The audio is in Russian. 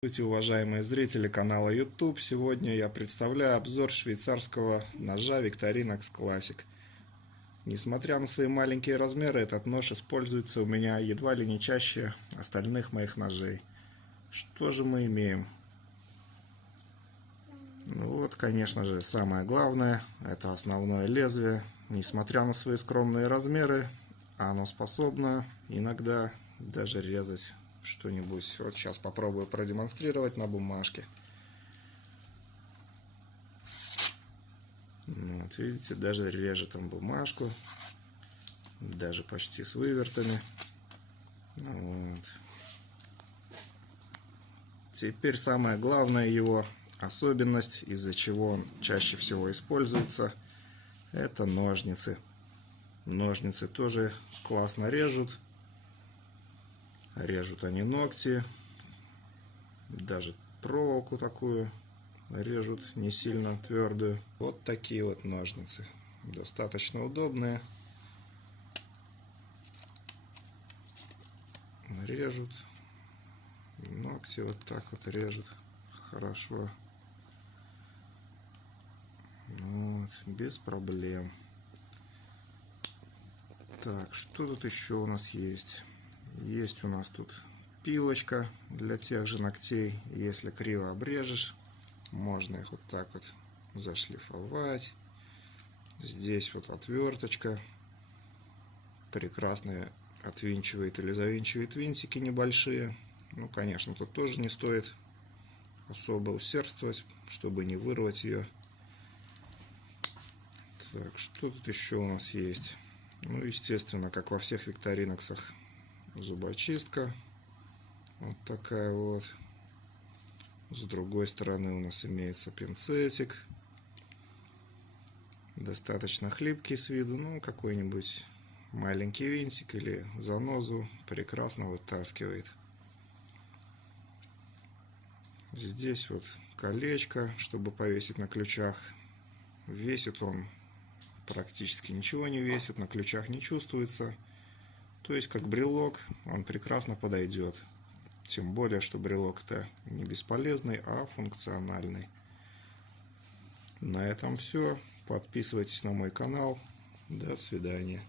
Здравствуйте, уважаемые зрители канала YouTube. Сегодня я представляю обзор швейцарского ножа Victorinox Classic. Несмотря на свои маленькие размеры, этот нож используется у меня едва ли не чаще остальных моих ножей. Что же мы имеем? Ну вот, конечно же, самое главное, это основное лезвие. Несмотря на свои скромные размеры, оно способно иногда даже резать что-нибудь. Вот сейчас попробую продемонстрировать на бумажке. Вот, видите, даже режет он бумажку, даже почти с вывертами. Вот. Теперь самое главное его особенность, из-за чего он чаще всего используется, это ножницы. Ножницы тоже классно режут. Режут они ногти, даже проволоку такую режут не сильно твердую. Вот такие вот ножницы. Достаточно удобные. Режут. Ногти вот так вот режут. Хорошо. Вот, без проблем. Так, что тут еще у нас есть? Есть у нас тут пилочка для тех же ногтей. Если криво обрежешь, можно их вот так вот зашлифовать. Здесь вот отверточка. Прекрасно отвинчивает или завинчивает винтики небольшие. Ну, конечно, тут тоже не стоит особо усердствовать, чтобы не вырвать ее. Так, что тут еще у нас есть? Ну, естественно, как во всех Викториноксах, зубочистка. Вот такая вот. С другой стороны у нас имеется пинцетик. Достаточно хлипкий с виду. Ну, какой-нибудь маленький винтик или занозу прекрасно вытаскивает. Здесь вот колечко, чтобы повесить на ключах. Весит он практически ничего не весит, на ключах не чувствуется. То есть как брелок он прекрасно подойдет. Тем более, что брелок-то не бесполезный, а функциональный. На этом все. Подписывайтесь на мой канал. До свидания.